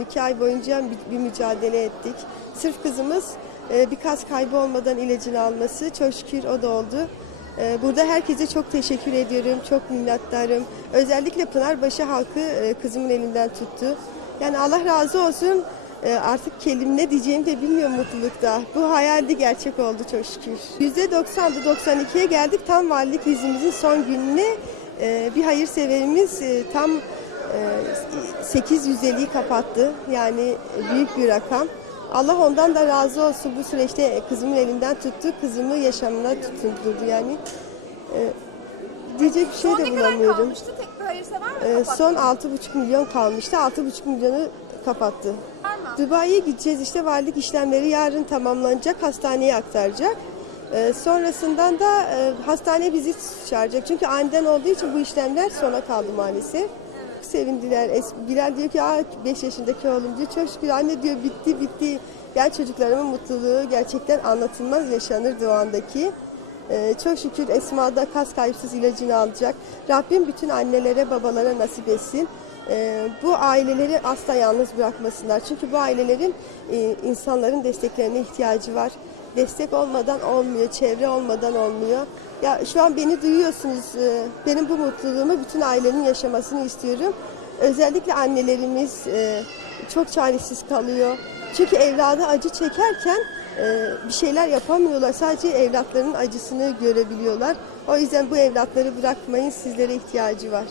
iki ay boyunca bir, bir mücadele ettik. Sırf kızımız e, bir kas kaybı olmadan ilacını alması çok şükür o da oldu. E, Burada herkese çok teşekkür ediyorum, çok minnettarım. Özellikle Pınarbaşı halkı e, kızımın elinden tuttu. Yani Allah razı olsun. E, Artık kelim ne diyeceğimi de bilmiyorum mutlulukta. Bu hayaldi gerçek oldu çok şükür. %90'dı 92'ye geldik. Tam valilik izimizin son gününe e, bir hayırseverimiz e, tam 850'yi kapattı. Yani büyük bir rakam. Allah ondan da razı olsun bu süreçte kızımın elinden tuttu. Kızımı yaşamına tutundurdu yani. E, diyecek bir şey Son de ne kadar bulamıyorum. kalmıştı? Tek bir hayırsever mi E, kapattı? son 6,5 milyon kalmıştı. 6,5 milyonu kapattı. Dubai'ye gideceğiz işte valilik işlemleri yarın tamamlanacak hastaneye aktaracak. Ee, sonrasından da e, hastane bizi çağıracak. Çünkü aniden olduğu için bu işlemler sona kaldı maalesef. Sevindiler. Es- Bilal diyor ki 5 yaşındaki oğlum diyor çok şükür anne diyor bitti bitti. Yani çocuklarımın mutluluğu gerçekten anlatılmaz yaşanır o andaki. Ee, çok şükür Esma da kas kayıpsız ilacını alacak. Rabbim bütün annelere babalara nasip etsin. Ee, bu aileleri asla yalnız bırakmasınlar. Çünkü bu ailelerin e, insanların desteklerine ihtiyacı var. Destek olmadan olmuyor, çevre olmadan olmuyor. Ya şu an beni duyuyorsunuz. Ee, Benim bu mutluluğumu bütün ailenin yaşamasını istiyorum. Özellikle annelerimiz e, çok çaresiz kalıyor. Çünkü evladı acı çekerken e, bir şeyler yapamıyorlar. Sadece evlatlarının acısını görebiliyorlar. O yüzden bu evlatları bırakmayın. Sizlere ihtiyacı var.